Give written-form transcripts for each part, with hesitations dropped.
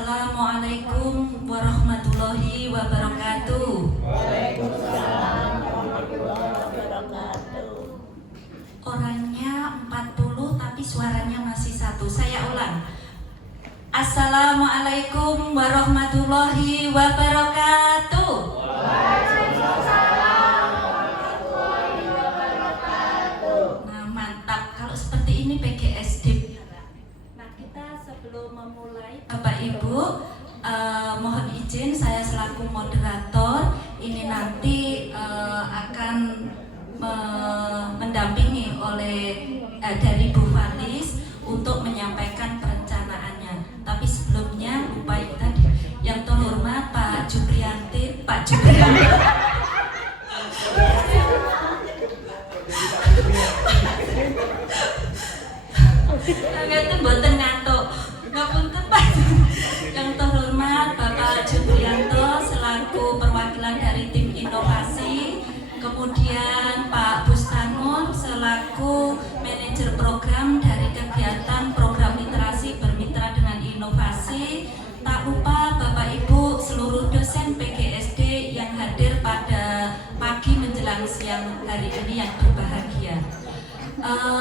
Assalamualaikum warahmatullahi wabarakatuh. Waalaikumsalam warahmatullahi wabarakatuh. Orangnya 40 tapi suaranya masih satu. Saya ulang. Assalamualaikum warahmatullahi wabarakatuh. Waalaikumsalam warahmatullahi wabarakatuh. Nah, mantap. Kalau seperti ini PGSD. Nah, kita sebelum memulai, Bapak Ibu, mohon izin saya selaku moderator ini nanti akan mendampingi oleh dari Bu Falis untuk menyampaikan perencanaannya. Tapi sebelumnya lupa itu tadi, yang terhormat Pak Juprianti, itu mboten ngantuk. Ngapunten Pak. Yang terhormat Bapak Juprianto selaku perwakilan dari tim inovasi, kemudian Pak Bustanur selaku manajer program dari kegiatan program literasi bermitra dengan inovasi. Tak lupa Bapak Ibu seluruh dosen PGSD yang hadir pada pagi menjelang siang hari ini yang berbahagia.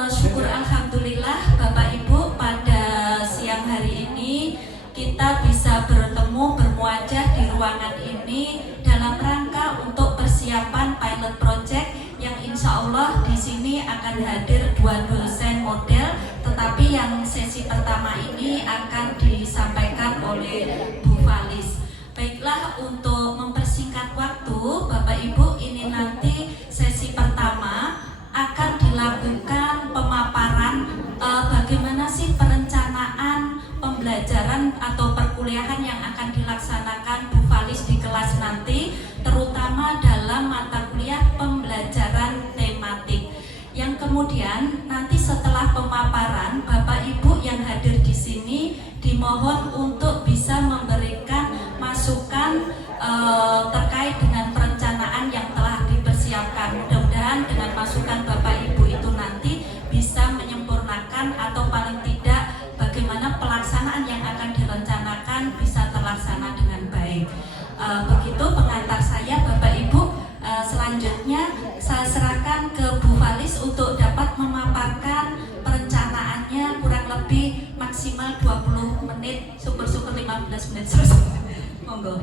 Syukur alhamdulillah Bapak Ibu, pada siang hari ini kita bisa bertemu bermuajah di ruangan ini dalam rangka untuk persiapan pilot project yang insya Allah di sini akan hadir 2 dosen model, tetapi yang sesi pertama ini akan disampaikan oleh Bu Falis. Baiklah, untuk mempersingkat waktu Bapak Ibu, ini nanti sesi pertama akan dilakukan pemaparan bagaimana sih perencanaan pembelajaran atau perkuliahan yang akan dilaksanakan Bu Falis di kelas nanti, terutama dalam mata kuliah pembelajaran tematik. Yang kemudian nanti setelah pemaparan, Bapak Ibu yang hadir di sini dimohon untuk bisa memberikan masukan terkait dengan perencanaan yang telah dipersiapkan. Mudah-mudahan dengan masukan Bapak Ibu itu nanti bisa menyempurnakan atau paling tidak bagaimana pelaksanaan yang akan direncanakan bisa terlaksana dengan baik. Begitu pengantar saya Bapak Ibu. Selanjutnya saya serahkan ke Bu Falis untuk dapat memaparkan perencanaannya, kurang lebih maksimal 20 menit, syukur-syukur 15 menit selesai. Monggo.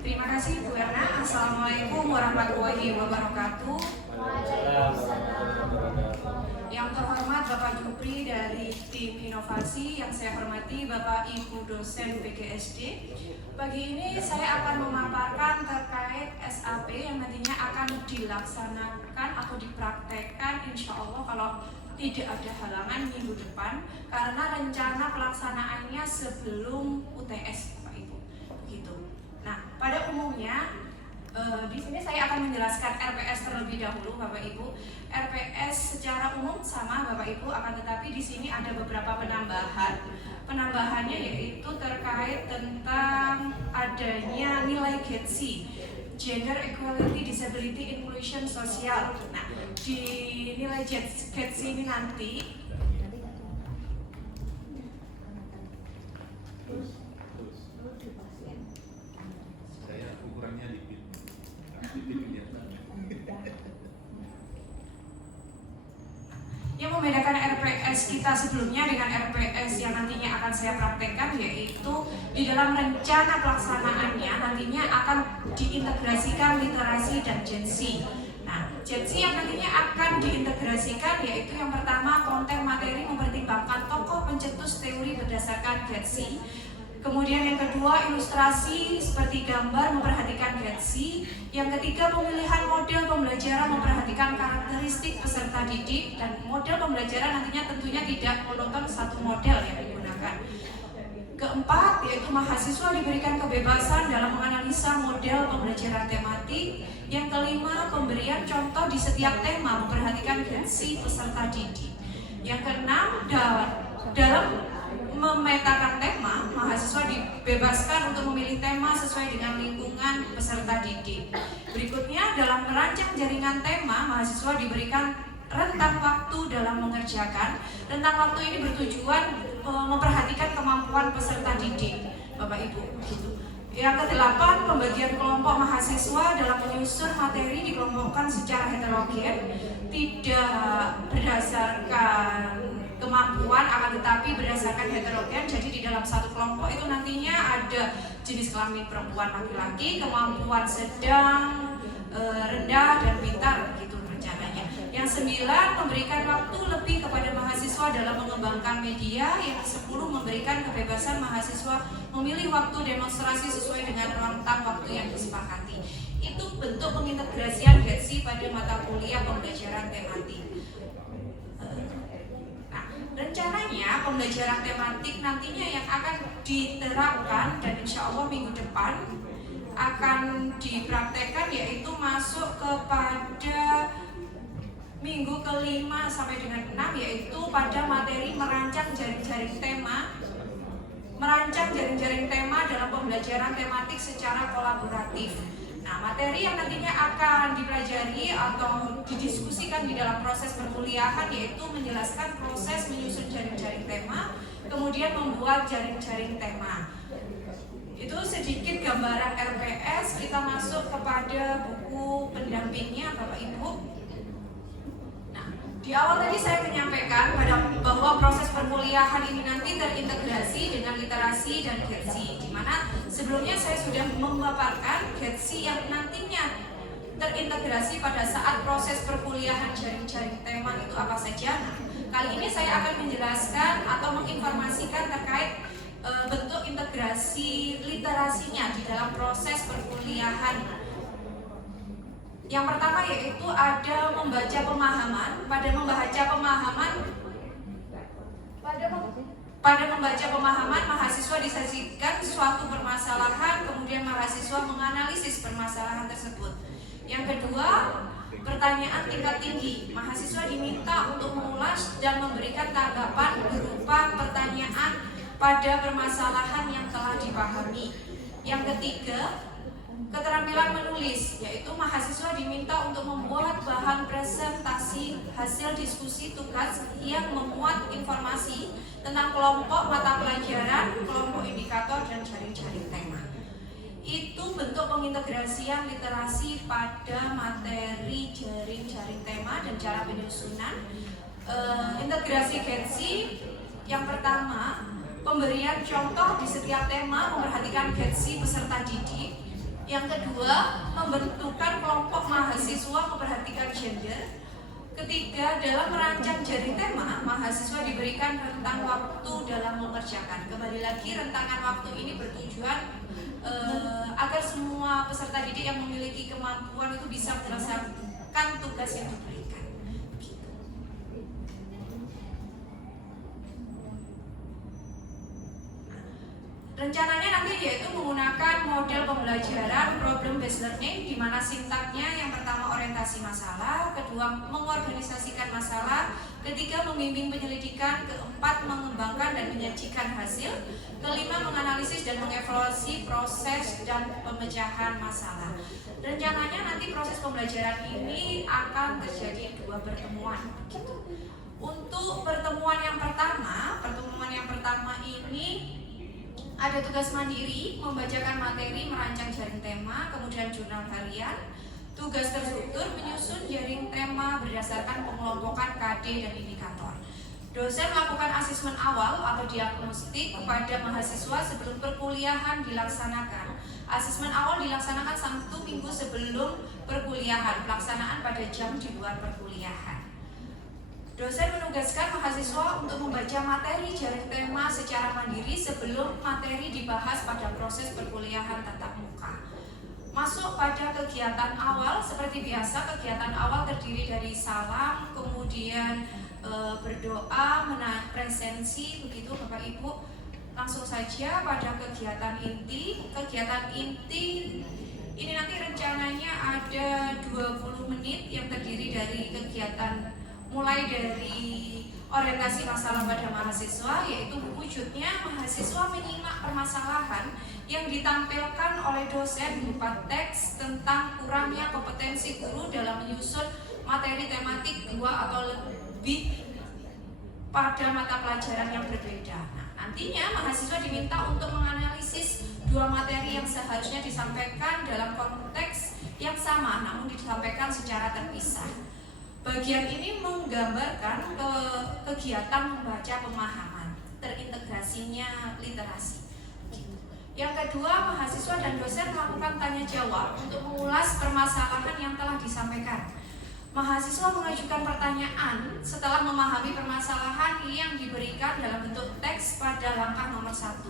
Terima kasih Bu Erna. Assalamualaikum warahmatullahi wabarakatuh. Yang terhormat Bapak Jupri dari tim inovasi, yang saya hormati Bapak Ibu dosen PGSD. Pagi ini saya akan memaparkan terkait SAP yang nantinya akan dilaksanakan atau dipraktekkan insya Allah kalau tidak ada halangan minggu depan, karena rencana pelaksanaannya sebelum UTS Bapak Ibu. Begitu. Nah, pada umumnya di sini saya akan menjelaskan RPS terlebih dahulu, Bapak Ibu. RPS secara umum sama Bapak Ibu, akan tetapi di sini ada beberapa penambahan. Penambahannya yaitu terkait tentang adanya nilai GEDSI, Gender Equality Disability Inclusion Sosial. Nah, di nilai GEDSI ini nanti saya ukurannya dikit. Yang membedakan RPS kita sebelumnya dengan RPS yang nantinya akan saya praktekkan yaitu di dalam rencana pelaksanaannya nantinya akan diintegrasikan literasi dan GEDSI. Nah, GEDSI yang nantinya akan diintegrasikan yaitu yang pertama konten materi mempertimbangkan tokoh pencetus teori berdasarkan GEDSI. Kemudian yang kedua ilustrasi seperti gambar memperhatikan GEDSI. Yang ketiga pemilihan model pembelajaran memperhatikan karakteristik peserta didik, dan model pembelajaran nantinya tentunya tidak monoton satu model yang digunakan. Keempat yaitu mahasiswa diberikan kebebasan dalam menganalisa model pembelajaran tematik. Yang kelima pemberian contoh di setiap tema memperhatikan GEDSI peserta didik. Yang keenam dalam memetakan tema, mahasiswa dibebaskan untuk memilih tema sesuai dengan lingkungan peserta didik. Berikutnya, dalam merancang jaringan tema, mahasiswa diberikan rentang waktu dalam mengerjakan. Rentang waktu ini bertujuan memperhatikan kemampuan peserta didik, Bapak Ibu. Gitu. Yang kedelapan, pembagian kelompok mahasiswa dalam menyusun materi dikelompokkan secara heterogen, tidak berdasarkan kemampuan, akan tetapi berdasarkan heterogen. Jadi di dalam satu kelompok itu nantinya ada jenis kelamin perempuan laki-laki, kemampuan sedang, rendah, dan pintar, gitu rencananya. Yang 9, memberikan waktu lebih kepada mahasiswa dalam mengembangkan media. Yang 10, memberikan kebebasan mahasiswa memilih waktu demonstrasi sesuai dengan rentang waktu yang disepakati. Itu bentuk pengintegrasian GETSI pada mata kuliah pembelajaran tematik. Nah, rencananya pembelajaran tematik nantinya yang akan diterapkan dan insya Allah minggu depan akan dipraktekkan, yaitu masuk kepada minggu ke-5 sampai dengan 6, yaitu pada materi merancang jaring-jaring tema dalam pembelajaran tematik secara kolaboratif. Nah, materi yang nantinya akan dipelajari atau didiskusikan di dalam proses perkuliahan yaitu menjelaskan proses menyusun jaring-jaring tema, kemudian membuat jaring-jaring tema. Itu sedikit gambaran RPS. Kita masuk kepada buku pendampingnya, Bapak Ibu. Di awal tadi saya menyampaikan bahwa proses perkuliahan ini nanti terintegrasi dengan literasi dan GETSI, di mana sebelumnya saya sudah memaparkan GETSI yang nantinya terintegrasi pada saat proses perkuliahan jaring-jaring tema itu apa saja. Nah, kali ini saya akan menjelaskan atau menginformasikan terkait bentuk integrasi literasinya di dalam proses perkuliahan. Yang pertama yaitu ada membaca pemahaman. Pada membaca pemahaman, mahasiswa disajikan suatu permasalahan, kemudian mahasiswa menganalisis permasalahan tersebut. Yang kedua, pertanyaan tingkat tinggi. Mahasiswa diminta untuk mengulas dan memberikan tanggapan berupa pertanyaan pada permasalahan yang telah dipahami. Yang ketiga, keterampilan menulis, yaitu mahasiswa diminta untuk membuat bahan presentasi hasil diskusi tugas yang memuat informasi tentang kelompok mata pelajaran, kelompok indikator, dan jaring-jaring tema. Itu bentuk pengintegrasian literasi pada materi jaring-jaring tema dan cara penyusunan. Integrasi GETSI yang pertama, pemberian contoh di setiap tema memperhatikan GETSI peserta didik. Yang kedua, membentukkan kelompok mahasiswa memperhatikan gender. Ketiga, dalam merancang jaring tema, mahasiswa diberikan rentang waktu dalam mengerjakan. Kembali lagi, rentangan waktu ini bertujuan agar semua peserta didik yang memiliki kemampuan itu bisa menyelesaikan tugas yang diberikan. Rencananya nanti yaitu menggunakan model pembelajaran problem based learning, di mana sintaknya yang pertama orientasi masalah, kedua mengorganisasikan masalah, ketiga membimbing penyelidikan, keempat mengembangkan dan menyajikan hasil, kelima menganalisis dan mengevaluasi proses dan pemecahan masalah. Rencananya nanti proses pembelajaran ini akan terjadi 2 pertemuan. Untuk pertemuan yang pertama ini ada tugas mandiri, membacakan materi, merancang jaring tema, kemudian jurnal harian. Tugas terstruktur, menyusun jaring tema berdasarkan pengelompokan KD dan indikator. Dosen melakukan asesmen awal atau diagnostik kepada mahasiswa sebelum perkuliahan dilaksanakan. Asesmen awal dilaksanakan 1 minggu sebelum perkuliahan, pelaksanaan pada jam di luar perkuliahan. Dosen menugaskan mahasiswa untuk membaca materi jaring tema secara mandiri sebelum materi dibahas pada proses perkuliahan tatap muka. Masuk pada kegiatan awal, seperti biasa kegiatan awal terdiri dari salam, kemudian berdoa, presensi, begitu Bapak Ibu. Langsung saja pada kegiatan inti. Kegiatan inti ini nanti rencananya ada 20 menit yang terdiri dari kegiatan mulai dari orientasi masalah pada mahasiswa, yaitu wujudnya mahasiswa menyimak permasalahan yang ditampilkan oleh dosen berupa teks tentang kurangnya kompetensi guru dalam menyusun materi tematik 2 atau lebih pada mata pelajaran yang berbeda. Nah, nantinya mahasiswa diminta untuk menganalisis 2 materi yang seharusnya disampaikan dalam konteks yang sama namun disampaikan secara terpisah. Bagian ini menggambarkan kegiatan membaca pemahaman, terintegrasinya literasi. Yang kedua, mahasiswa dan dosen melakukan tanya jawab untuk mengulas permasalahan yang telah disampaikan. Mahasiswa mengajukan pertanyaan setelah memahami permasalahan yang diberikan dalam bentuk teks pada langkah nomor 1.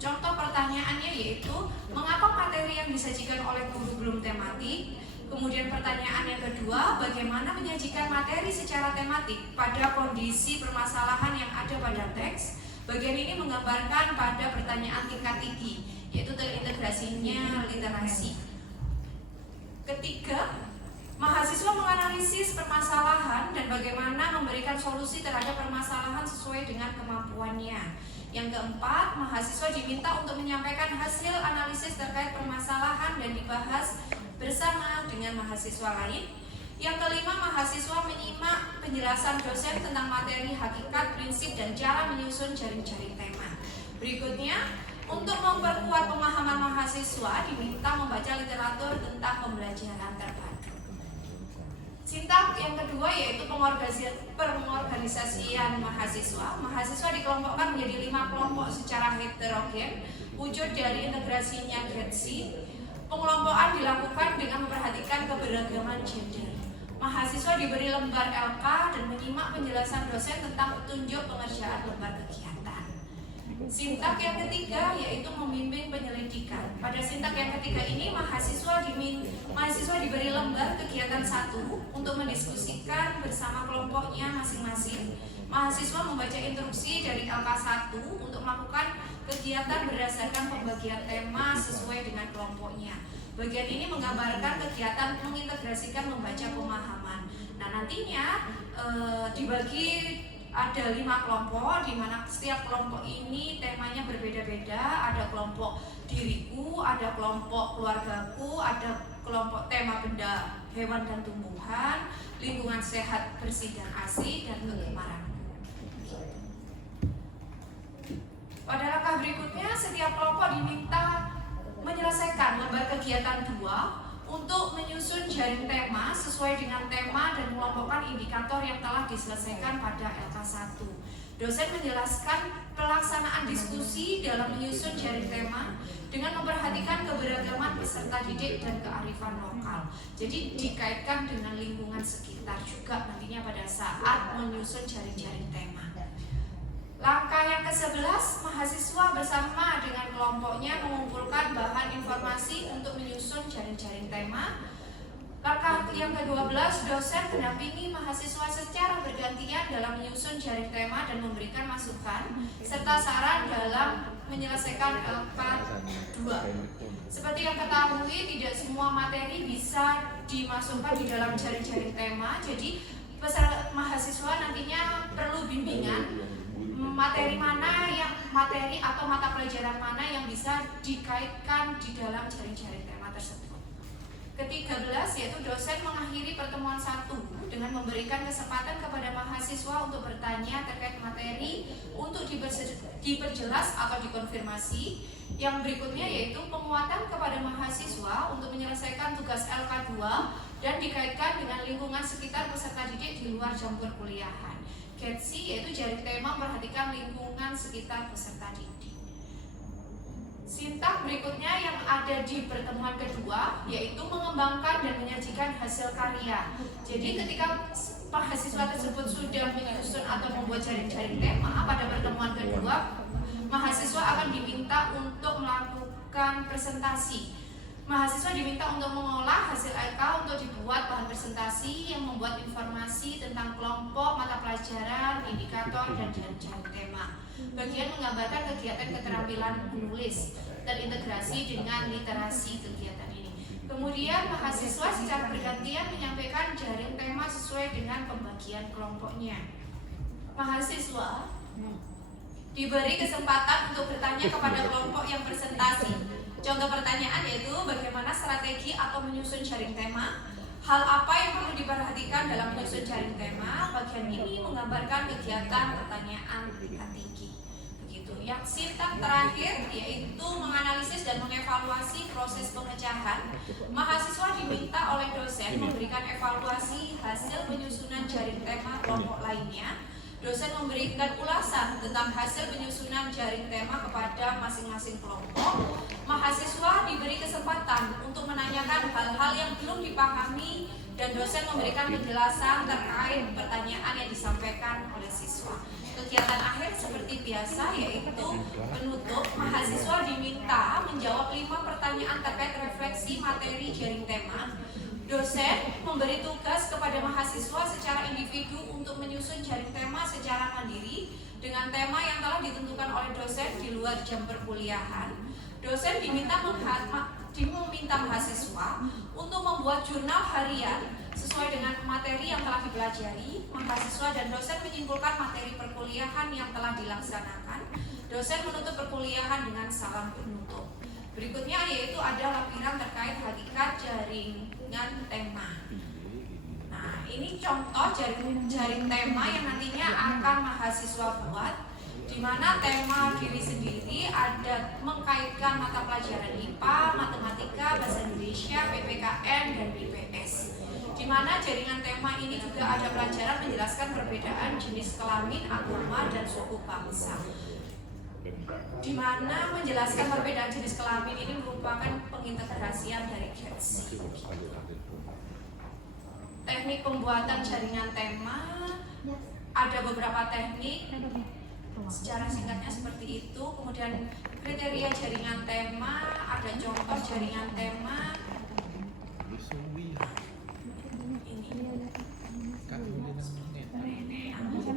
Contoh pertanyaannya yaitu, mengapa materi yang disajikan oleh guru belum tematik? Kemudian pertanyaan yang kedua, bagaimana menyajikan materi secara tematik pada kondisi permasalahan yang ada pada teks? Bagian ini menggambarkan pada pertanyaan tingkat tinggi, yaitu terintegrasinya literasi. Ketiga, mahasiswa menganalisis permasalahan dan bagaimana memberikan solusi terhadap permasalahan sesuai dengan kemampuannya. Yang keempat, mahasiswa diminta untuk menyampaikan hasil analisis terkait permasalahan dan dibahas bersama dengan mahasiswa lain. Yang kelima, mahasiswa menyimak penjelasan dosen tentang materi, hakikat, prinsip, dan cara menyusun jaring-jaring tema. Berikutnya, untuk memperkuat pemahaman mahasiswa diminta membaca literatur tentang pembelajaran terpadu. Sintak yang kedua yaitu pengorganisasian mahasiswa. Mahasiswa dikelompokkan menjadi 5 kelompok secara heterogen, wujud dari integrasinya GETSI. Pengelompokan dilakukan dengan memperhatikan keberagaman gender. Mahasiswa diberi lembar LK dan menyimak penjelasan dosen tentang petunjuk pengerjaan lembar kegiatan. Sintak yang ketiga yaitu membimbing penyelidikan. Pada sintak yang ketiga ini mahasiswa diberi lembar kegiatan 1 untuk mendiskusikan bersama kelompoknya masing-masing. Mahasiswa membaca instruksi dari LK1 untuk melakukan kegiatan berdasarkan pembagian tema sesuai dengan kelompoknya. Bagian ini menggambarkan kegiatan mengintegrasikan membaca pemahaman. Nah, nantinya dibagi ada 5 kelompok, di mana setiap kelompok ini temanya berbeda-beda. Ada kelompok diriku, ada kelompok keluargaku, ada kelompok tema benda hewan dan tumbuhan, lingkungan sehat, bersih dan asri, dan kegemaran. Pada langkah berikutnya, setiap kelompok diminta menyelesaikan lembar kegiatan 2 untuk menyusun jaring tema sesuai dengan tema dan mengelompokkan indikator yang telah diselesaikan pada LK1. Dosen menjelaskan pelaksanaan diskusi dalam menyusun jaring tema dengan memperhatikan keberagaman peserta didik dan kearifan lokal. Jadi dikaitkan dengan lingkungan sekitar juga nantinya pada saat menyusun jaring-jaring tema. Langkah yang ke-11, mahasiswa bersama dengan kelompoknya mengumpulkan bahan informasi untuk menyusun jaring-jaring tema. Langkah yang ke-12, dosen mendampingi mahasiswa secara bergantian dalam menyusun jaring tema dan memberikan masukan serta saran dalam menyelesaikan LK2. Seperti yang ketahui, tidak semua materi bisa dimasukkan di dalam jaring-jaring tema. Jadi peserta mahasiswa nantinya perlu bimbingan materi atau mata pelajaran mana yang bisa dikaitkan di dalam jaring-jaring tema tersebut. Ke-13 yaitu dosen mengakhiri pertemuan 1 dengan memberikan kesempatan kepada mahasiswa untuk bertanya terkait materi untuk diperjelas atau dikonfirmasi. Yang berikutnya yaitu penguatan kepada mahasiswa untuk menyelesaikan tugas LK2 dan dikaitkan dengan lingkungan sekitar peserta didik di luar jam perkuliahan. GETSI yaitu jaring tema memperhatikan lingkungan sekitar peserta didik. Sintak berikutnya yang ada di pertemuan kedua yaitu mengembangkan dan menyajikan hasil karya. Jadi ketika mahasiswa tersebut sudah menyusun atau membuat jaring-jaring tema, pada pertemuan kedua mahasiswa akan diminta untuk melakukan presentasi. Mahasiswa diminta untuk mengolah hasil LK untuk dibuat bahan presentasi yang membuat informasi tentang kelompok, mata pelajaran, indikator, dan jaring tema. Bagian menggambarkan kegiatan keterampilan menulis terintegrasi dengan literasi kegiatan ini. Kemudian mahasiswa secara bergantian menyampaikan jaring tema sesuai dengan pembagian kelompoknya. mahasiswa diberi kesempatan untuk bertanya kepada kelompok yang presentasi. Contoh pertanyaan yaitu bagaimana strategi atau menyusun jaring tema, hal apa yang perlu diperhatikan dalam menyusun jaring tema. Bagian ini menggambarkan kegiatan pertanyaan tingkat tinggi. Begitu. Yang sifat terakhir yaitu menganalisis dan mengevaluasi proses pengecahan. Mahasiswa diminta oleh dosen memberikan evaluasi hasil penyusunan jaring tema kelompok lainnya. Dosen memberikan ulasan tentang hasil penyusunan jaring tema kepada masing-masing kelompok. Mahasiswa diberi kesempatan untuk menanyakan hal-hal yang belum dipahami dan dosen memberikan penjelasan terkait pertanyaan yang disampaikan oleh siswa. Kegiatan akhir seperti biasa yaitu penutup. Mahasiswa diminta menjawab 5 pertanyaan terkait refleksi materi jaring tema. Dosen memberi tugas kepada mahasiswa secara individu untuk menyusun jaring tema secara mandiri dengan tema yang telah ditentukan oleh dosen di luar jam perkuliahan. Dosen meminta mahasiswa untuk membuat jurnal harian sesuai dengan materi yang telah dipelajari. Mahasiswa dan dosen menyimpulkan materi perkuliahan yang telah dilaksanakan. Dosen menutup perkuliahan dengan salam penutup. Berikutnya yaitu ada lampiran terkait hakikat jaringan tema. Nah, ini contoh jaring tema yang nantinya akan mahasiswa buat, di mana tema diri sendiri ada mengkaitkan mata pelajaran IPA, matematika, bahasa Indonesia, PPKN, dan IPS. Di mana jaringan tema ini juga ada pelajaran menjelaskan perbedaan jenis kelamin, agama, dan suku bangsa. Di mana menjelaskan perbedaan jenis kelamin ini merupakan pengintegrasian dari GETSI. Teknik pembuatan jaringan tema ada beberapa teknik. Secara singkatnya seperti itu. Kemudian kriteria jaringan tema, ada contoh jaringan tema.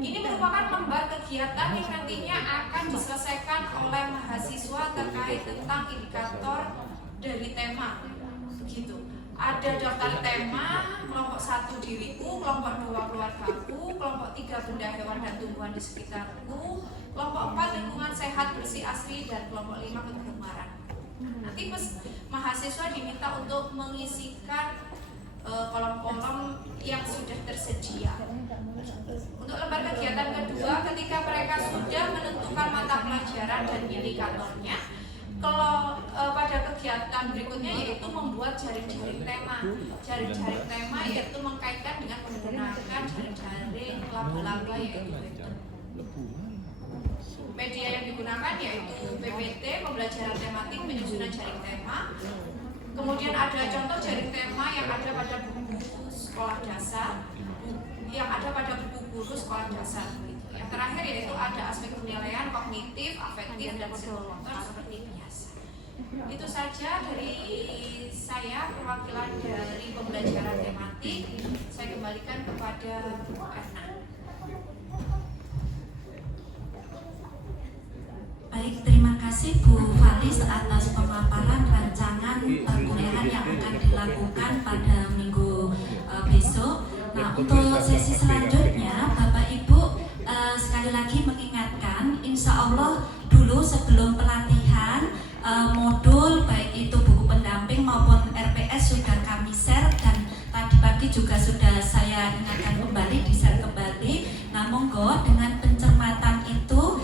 Ini merupakan lembar kegiatan yang nantinya akan diselesaikan oleh mahasiswa terkait tentang indikator dari tema. Begitu. Ada daftar tema, kelompok 1 diriku, kelompok 2 keluargaku, kelompok 3 benda hewan dan tumbuhan di sekitarku, kelompok 4 lingkungan sehat bersih asri, dan kelompok 5 kegemaran. Nanti mahasiswa diminta untuk mengisikan kolom-kolom yang sudah tersedia. Untuk lembar kegiatan kedua, ketika mereka sudah menentukan mata pelajaran dan indikatornya, kalau pada kegiatan berikutnya yaitu membuat jaring-jaring tema. Jaring-jaring tema yaitu mengkaitkan dengan menggunakan jaring-jaring laba-laba yaitu vektor. Media yang digunakan yaitu PPT, pembelajaran tematik, penyusunan jaring tema. Kemudian ada contoh jaring tema yang ada pada buku sekolah dasar, yang ada pada buku guru sekolah dasar. Yang terakhir yaitu ada aspek penilaian kognitif, afektif, dan psikomotor seperti biasa. Itu saja dari saya, perwakilan dari pembelajaran tematik. Saya kembalikan kepada Bu Erna. Baik, terima kasih Bu Falis atas pemaparan rancangan perkuliahan yang akan dilakukan pada minggu besok. Nah, untuk sesi selanjutnya, Bapak Ibu sekali lagi mengingatkan, insya Allah dulu sebelum pelatihan modul baik itu buku pendamping maupun RPS sudah kami share, dan tadi pagi juga sudah saya ingatkan kembali, di-share kembali. Nah, monggo dengan pencermatan itu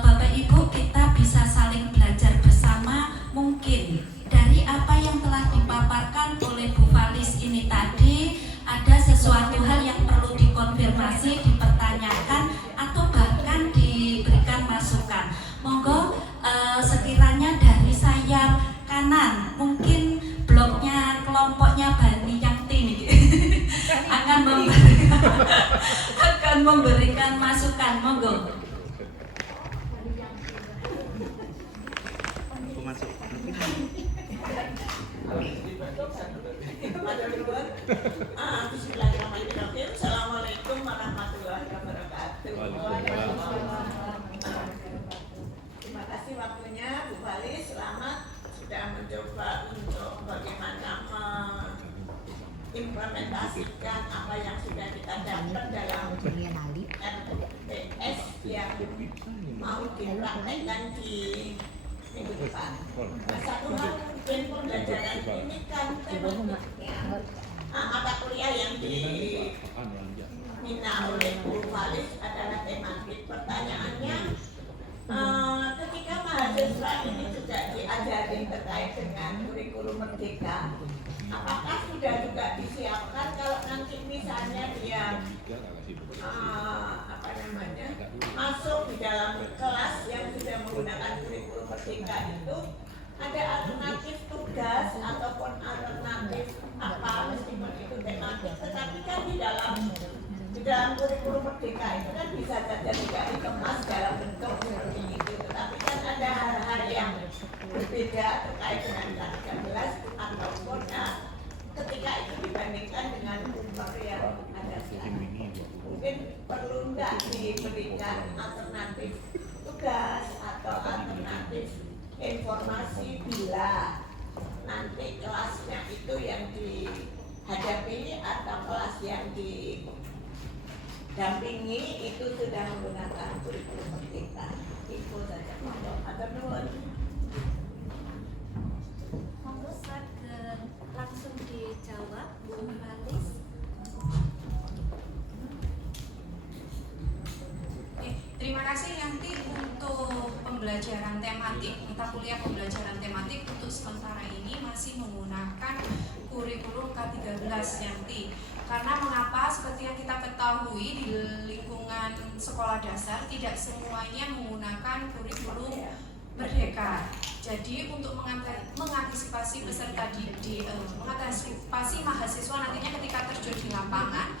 Bapak Ibu kita bisa saling belajar bersama. Mungkin dari apa yang telah dipaparkan oleh Bu Falis ini tadi ada sesuatu hal yang perlu dikonfirmasi, dipertanyakan, atau bahkan diberikan masukan. Monggo sekiranya dari sayap kanan, mungkin bloknya kelompoknya Bani yang tinggi akan memberikan masukan. Monggo. Bismillahirrahmanirrahim. Assalamualaikum warahmatullahi wabarakatuh. Terima kasih waktunya Bu Falis. Selamat sudah mencoba untuk bagaimana mengimplementasikan apa yang sudah kita dapat dalam RPS yang mau dipraktekkan di minggu depan. Nah, satu hal mungkin pembelajaran ini kan tematiknya mata kuliah yang diminta oleh Bu Valis adalah tematik. Pertanyaannya, ketika mahasiswa ini juga diajarin terkait dengan kurikulum merdeka, apakah sudah juga disiapkan kalau nanti misalnya dia masuk di dalam kelas yang sudah menggunakan kurikulum merdeka itu ada alternatif tugas ataupun alternatif apa, meskipun itu tematik, tetapi kan di dalam kurikulum merdeka itu kan bisa saja tidak dikemas dalam bentuk seperti itu, tetapi kan ada hal-hal yang berbeda terkait dengan tanggal 13 ataupun ketika itu dibandingkan dengan umur yang ada sekarang. Mungkin perlu nggak diberikan alternatif tugas atau alternatif informasi bila nanti kelasnya itu yang dihadapi atau kelas yang didampingi itu sudah menggunakan kurikulum merdeka. Itu saja. Atau nuwun. Monggo saged langsung dijawab Bu Valis. Terima kasih Yanti untuk pembelajaran tematik, mata kuliah pembelajaran tematik untuk sementara ini masih menggunakan kurikulum K13 Yanti. Karena mengapa? Seperti yang kita ketahui di lingkungan sekolah dasar tidak semuanya menggunakan kurikulum merdeka. Jadi untuk mengantisipasi peserta didik, mengantisipasi mahasiswa nantinya ketika terjun di lapangan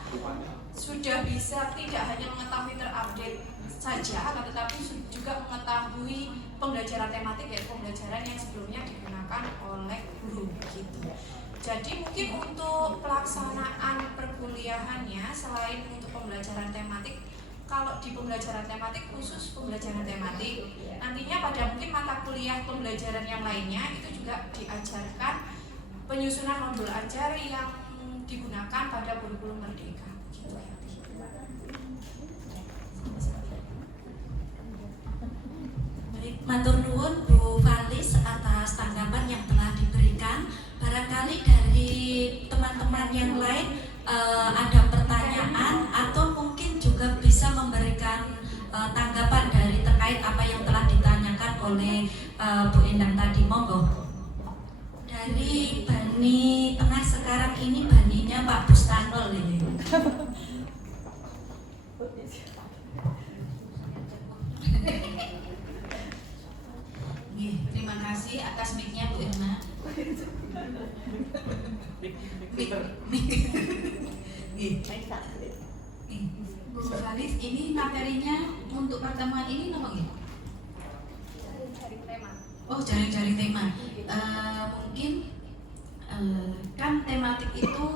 sudah bisa tidak hanya mengetahui terupdate saja, akan tetapi juga mengetahui pembelajaran tematik, yaitu pembelajaran yang sebelumnya digunakan oleh guru gitu. Jadi mungkin untuk pelaksanaan perkuliahannya selain untuk pembelajaran tematik, kalau di pembelajaran tematik khusus pembelajaran tematik, nantinya pada mungkin mata kuliah pembelajaran yang lainnya itu juga diajarkan penyusunan modul ajar yang digunakan pada kurikulum merdeka. Matur nuwun Bu Valis atas tanggapan yang telah diberikan. Barangkali dari teman-teman yang lain ada pertanyaan atau mungkin juga bisa memberikan tanggapan dari terkait apa yang telah ditanyakan oleh Bu Endang tadi. Monggo. Dari Bani Tengah sekarang ini baninya Pak Bustanul ini. Terima kasih atas mic-nya Bu Irna. Bu Valis, ini materinya untuk pertemuan ini apa ya? Jaring tema. Oh, jaring-jaring tema. Mungkin kan tematik itu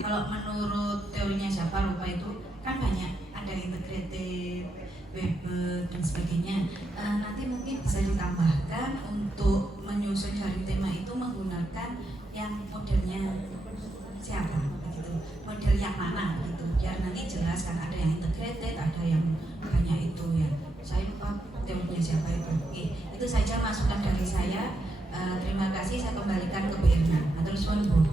kalau menurut teorinya siapa lupa itu kan banyak, ada integrated, Weber dan sebagainya. Nanti mungkin bisa ditambahkan untuk menyusun jaring tema itu menggunakan yang modelnya siapa gitu, model yang mana gitu, biar nanti jelas kan ada yang integrated, ada yang banyak itu ya. Saya lupa teorinya siapa itu. Oke, itu saja masukan dari saya. Terima kasih, saya kembalikan ke Bu Irna. Terus Bu.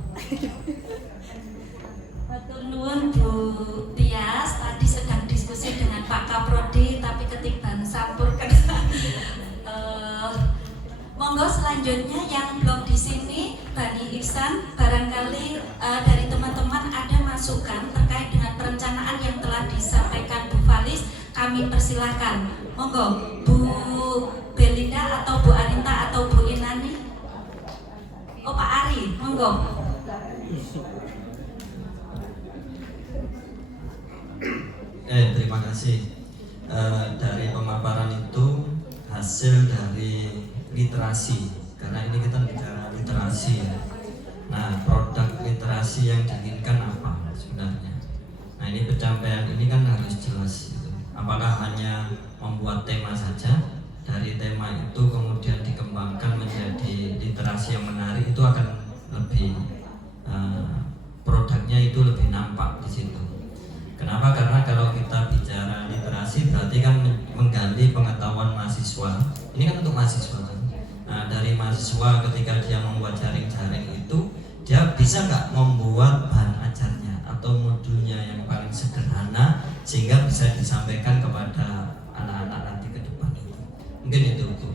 Matur nuwun Bu Tias, tadi sedang diskusi dengan Pak Kaprodi tapi ketiban sampur monggo selanjutnya yang belum di sini Bani Ihsan, barangkali dari teman-teman ada masukan terkait dengan perencanaan yang telah disampaikan Bu Valis, kami persilahkan. Monggo Bu Belinda atau Bu Arinta atau Bu Inani. Oh Pak Ari, monggo. Terima kasih. Dari pemaparan itu hasil dari literasi, karena ini kita bicara literasi ya. Nah, produk literasi yang diinginkan apa sebenarnya? Nah, ini pencapaian ini kan harus jelas gitu. Apakah hanya membuat tema saja, dari tema itu kemudian dikembangkan menjadi literasi yang menarik, itu akan lebih produknya itu lebih nampak di situ. Kenapa? Karena kalau kita bicara literasi berarti kan Ini kan untuk mahasiswa kan. Nah, dari mahasiswa ketika dia membuat jaring-jaring itu, dia bisa nggak membuat bahan ajarnya atau modulnya yang paling sederhana sehingga bisa disampaikan kepada anak-anak nanti ke depan itu. Mungkin itu Bu.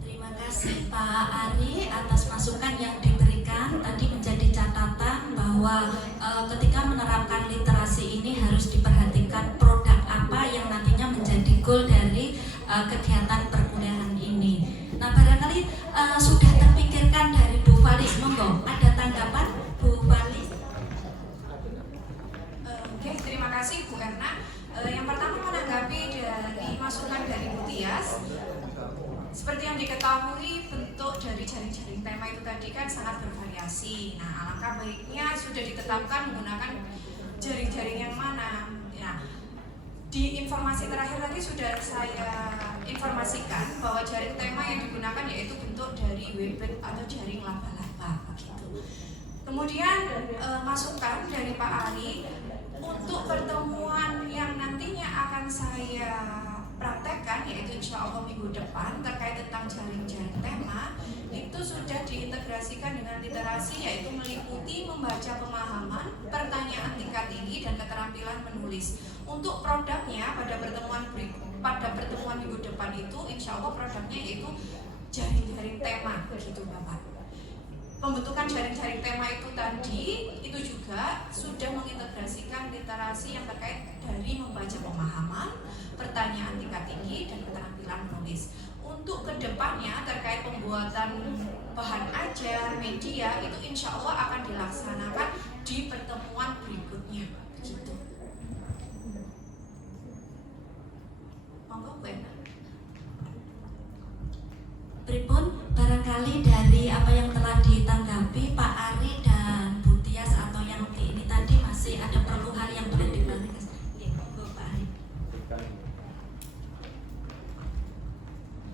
Terima kasih Pak Ari atas masukan yang diberikan. Tadi menjadi catatan bahwa ketika menerapkan literasi ini harus diperhatikan produk apa yang nantinya menjadi goal dari kegiatan perkuliahan ini. Nah, barangkali sudah terpikirkan dari Bu Valis, monggo ada tanggapan Bu Valis? Oke, terima kasih Bu Erna. Yang pertama menanggapi dari masukan dari Bu Tias. Seperti yang diketahui, bentuk dari jaring-jaring tema itu tadi kan sangat bervariasi. Nah, alangkah baiknya sudah ditetapkan menggunakan jaring-jaring yang mana. Nah, di informasi terakhir tadi sudah saya informasikan bahwa jaring tema yang digunakan yaitu bentuk dari webbed atau jaring laba-laba begitu. Kemudian masukan dari Pak Ari untuk pertemuan yang nantinya akan saya praktekkan yaitu insya Allah minggu depan terkait tentang jaring-jaring tema itu sudah diintegrasikan dengan literasi, yaitu meliputi membaca pemahaman, pertanyaan tingkat tinggi, dan keterampilan menulis. Untuk produknya pada pertemuan minggu depan itu insya Allah produknya yaitu jaring-jaring tema begitu Bapak. Pembentukan jaring-jaring tema itu tadi itu juga sudah mengintegrasikan literasi yang terkait dari membaca pemahaman, pertanyaan tingkat tinggi, dan keterampilan menulis. Untuk kedepannya terkait pembuatan bahan ajar media itu insya Allah akan dilaksanakan di pertemuan berikutnya begitu. Monggo Bu Erna. Pripun barangkali dari apa yang telah ditanggapi Pak Ari dan Bu Tias atau yang ini tadi masih ada perlu hal yang boleh diklarifikasi. Ya, Bu Pak Ari.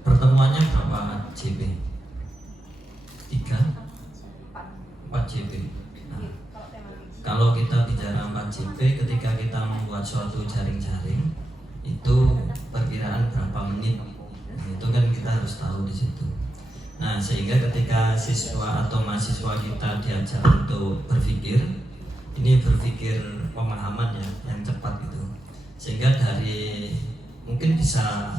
Pertemuannya berapa JP? 3? 4 JP. Nah, kalau kita bicara 4 JP, ketika kita membuat suatu jaring-jaring itu perkiraan berapa menit? Nah, itu kan kita harus tahu di situ. Nah, sehingga ketika siswa atau mahasiswa kita diajak untuk berpikir, ini berpikir pemahaman ya, yang cepat gitu. Sehingga dari mungkin bisa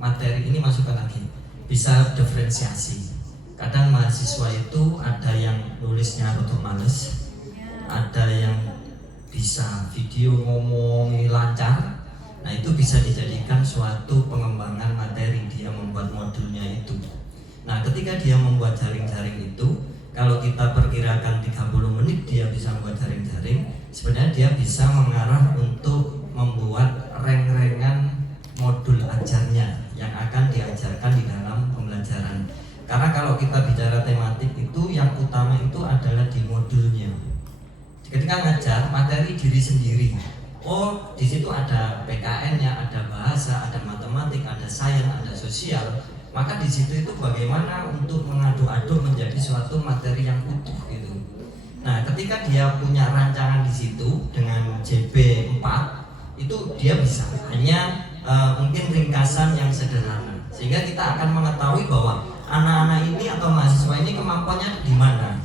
materi ini masukkan lagi, bisa diferensiasi. Kadang mahasiswa itu ada yang nulisnya untuk males, ada yang bisa video ngomong lancar. Nah, itu bisa dijadikan suatu pengembangan materi dia membuat modulnya itu. Nah, ketika dia membuat jaring-jaring itu, kalau kita perkirakan 30 menit dia bisa membuat jaring-jaring, sebenarnya dia bisa mengarah untuk membuat reng-rengan modul ajarnya yang akan diajarkan di dalam pembelajaran. Karena kalau kita bicara tematik itu yang utama itu adalah di modulnya. Ketika ngajar materi diri sendiri. Oh, di situ ada PKN-nya, ada bahasa, ada matematik, ada sains, ada sosial. Maka di situ itu bagaimana untuk mengaduk-aduk menjadi suatu materi yang utuh gitu. Nah, ketika dia punya rancangan di situ dengan JB4 itu dia bisa hanya mungkin ringkasan yang sederhana. Sehingga kita akan mengetahui bahwa anak-anak ini atau mahasiswa ini kemampuannya di mana.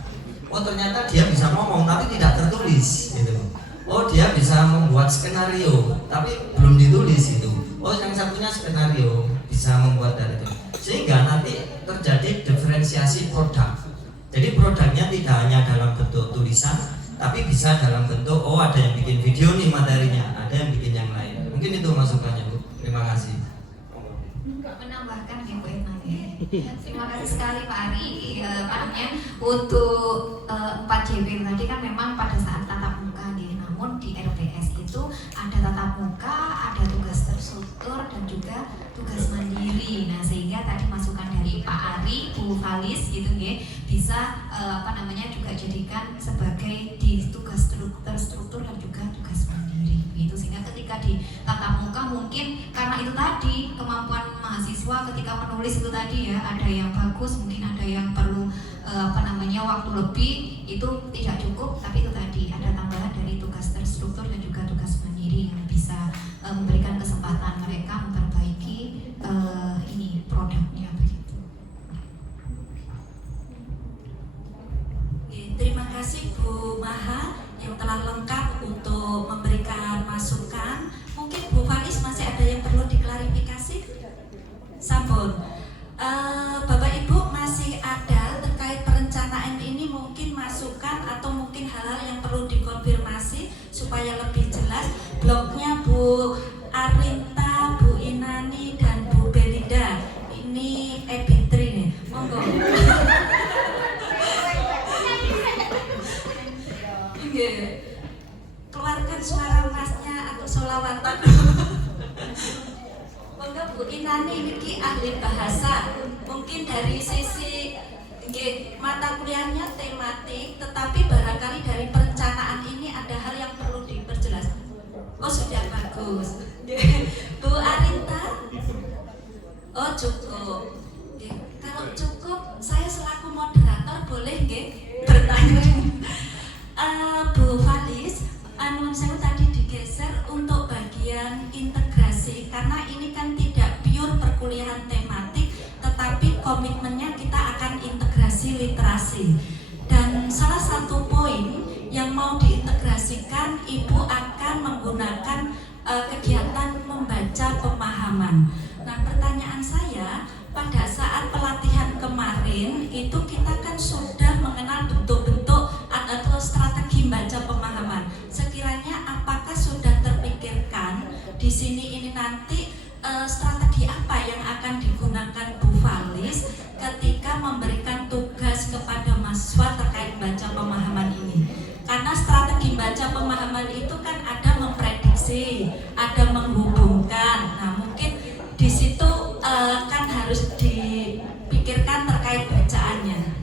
Oh, ternyata dia bisa ngomong tapi tidak tertulis gitu. Oh, dia bisa membuat skenario tapi belum ditulis itu. Oh, yang satunya skenario bisa membuat dari itu. Sehingga nanti terjadi diferensiasi produk. Jadi produknya tidak hanya dalam bentuk tulisan, tapi bisa dalam bentuk ada yang bikin video nih materinya, ada yang bikin yang lain. Mungkin itu masukannya Bu. Terima kasih. Menambahkan ya Bu Erna. Terima kasih sekali Pak Ari. Untuk 4 JP tadi kan memang pada saat tatap muka nih, namun di RPS itu ada tatap muka, ada tugas terstruktur dan juga tugas mandiri. Nah, sehingga tadi masukan dari Pak Ari, Bu Valis gitu ya, bisa juga jadikan sebagai di tugas terstruktur dan juga tugas mandiri. Itu sehingga ketika di tatap muka mungkin karena itu tadi kemampuan mahasiswa ketika menulis itu tadi ya, ada yang bagus, mungkin ada yang perlu waktu lebih itu tidak cukup, tapi itu tadi ada tambahan dari tugas terstruktur dan juga tugas mandiri yang bisa memberikan kesempatan mereka memperbaiki ini produknya begitu. Terima kasih Bu Maha yang telah lengkap untuk memberikan masukan. Mungkin Bu Faris masih ada yang perlu diklarifikasi? Sampun. Bapak Ibu masih ada terkait perencanaan ini mungkin masukan atau mungkin hal-hal yang perlu dikonfirmasi supaya lebih jelas. Blognya Bu Arinta, Bu Inani, dan Bu Belinda. Ini Ebitri nih, monggo. Keluarkan suara masnya atau solawatan. Monggo Bu Inani ini ahli bahasa. Mungkin dari sisi mata kuliahnya tematik, tetapi barangkali dari perencanaan ini ada hal yang perlu diperjelas. Oh sudah bagus. Bu Arinta. Oh cukup. Kalau cukup, saya selaku moderator boleh bertanya. Bu Falis, saya tadi digeser untuk bagian integrasi karena ini kan tidak pure perkuliahan tematik, tetapi komitmennya kita akan integrasi literasi. Dan salah satu poin yang mau diintegrasikan, Ibu akan menggunakan kegiatan membaca pemahaman. Nah, pertanyaan saya, pada saat pelatihan kemarin itu kita kan sudah mengenal bentuk-bentuk atau strategi membaca pemahaman. Sekiranya apakah sudah terpikirkan di sini ini nanti strategi apa yang akan digunakan Bu Falis ketika memberikan tugas kepada mahasiswa terkait baca pemahaman ini? Karena strategi baca pemahaman itu kan ada memprediksi, ada menghubungkan. Nah, mungkin di situ kan harus dipikirkan terkait bacaannya.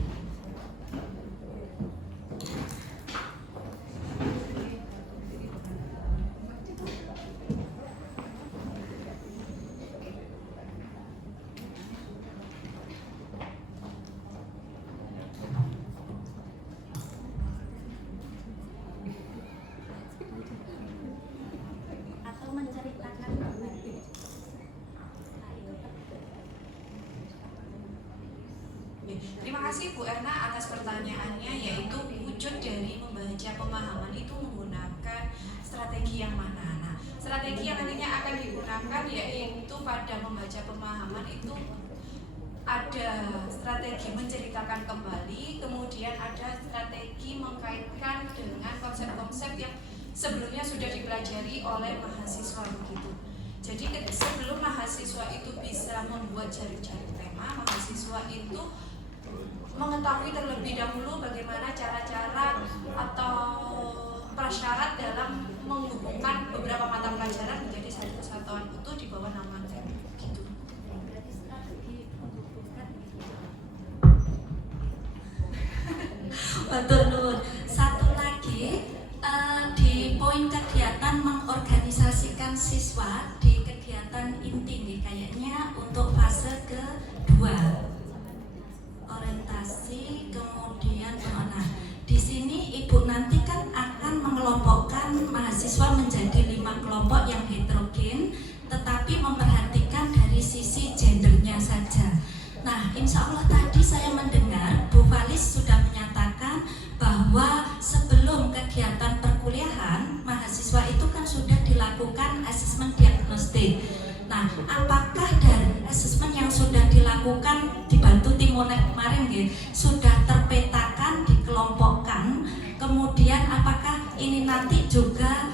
Terima kasih Bu Erna atas pertanyaannya, yaitu wujud dari membaca pemahaman itu menggunakan strategi yang mana. Nah, strategi yang nantinya akan digunakan yaitu pada membaca pemahaman itu ada strategi menceritakan kembali, kemudian ada strategi mengkaitkan dengan konsep-konsep yang sebelumnya sudah dipelajari oleh mahasiswa begitu. Jadi sebelum mahasiswa itu bisa membuat jaring-jaring tema, mahasiswa itu mengetahui terlebih dahulu bagaimana cara-cara atau prasyarat dalam menghubungkan beberapa mata pelajaran menjadi satu kesatuan utuh di bawah nama tema gitu. Betul Nur. Satu lagi di poin kegiatan mengorganisasikan siswa di kegiatan inti nih, kayaknya untuk fase kedua. Orientasi, kemudian nah, di sini Ibu nanti kan akan mengelompokkan mahasiswa menjadi 5 kelompok yang heterogen, tetapi memperhatikan dari sisi gendernya saja. Nah, insya Allah tadi saya mendengar Bu Falis sudah menyatakan bahwa sebelum kegiatan perkuliahan mahasiswa itu kan sudah dilakukan asesmen diagnostik. Nah, apakah dari asesmen yang sudah dilakukan dibantu tim Monet kemarin sudah terpetakan, dikelompokkan, kemudian apakah ini nanti juga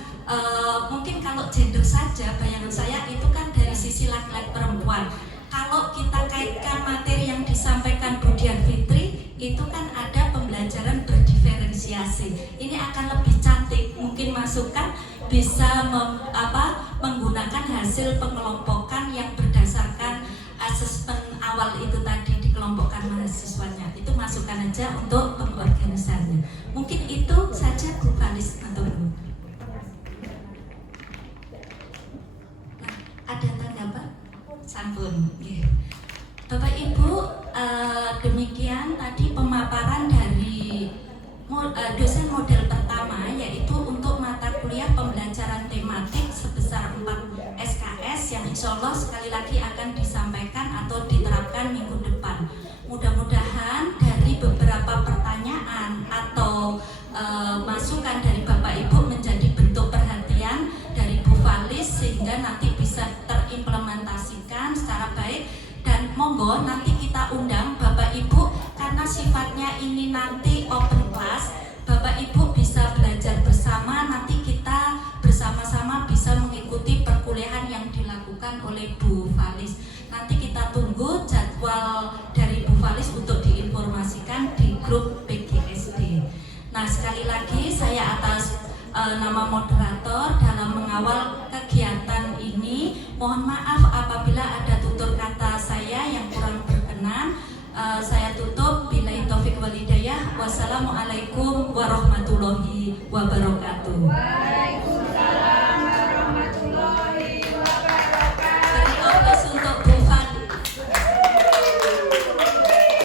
mungkin kalau gender saja, bayangan saya itu kan dari sisi laki-laki perempuan. Kalau kita kaitkan materi yang disampaikan Bu Dian Fitri, itu kan ada pembelajaran berdiferensiasi. Ini akan lebih cantik, mungkin masukan bisa menggunakan hasil pengelompokan yang berdasarkan asesmen awal itu tadi dikelompokkan mahasiswanya. Itu masukan aja untuk pengorganisasinya. Mungkin itu saja Bu Falis atau Bu. Nah, ada tanggapan? Sampun. Bapak Ibu, demikian tadi pemaparan dosen model pertama yaitu untuk mata kuliah pembelajaran tematik sebesar 4 SKS yang insya Allah sekali lagi akan disampaikan atau diterapkan minggu depan. Mudah-mudahan dari beberapa pertanyaan atau masukan dari Bapak Ibu menjadi bentuk perhatian dari Bu Valis sehingga nanti bisa terimplementasikan secara baik, dan monggo nanti kita undang Bapak Ibu karena sifatnya ini nanti open class, Bapak Ibu bisa belajar bersama, nanti kita bersama-sama bisa mengikuti perkuliahan yang dilakukan oleh Bu Valis. Nanti kita tunggu jadwal dari Bu Valis untuk diinformasikan di grup PGSD. Nah, sekali lagi saya atas nama moderator dalam mengawal kegiatan ini, mohon maaf apabila ada tutur kata saya yang kurang berkenan. Saya tutup, billahi taufik wal hidayah. Wassalamualaikum warahmatullahi wabarakatuh.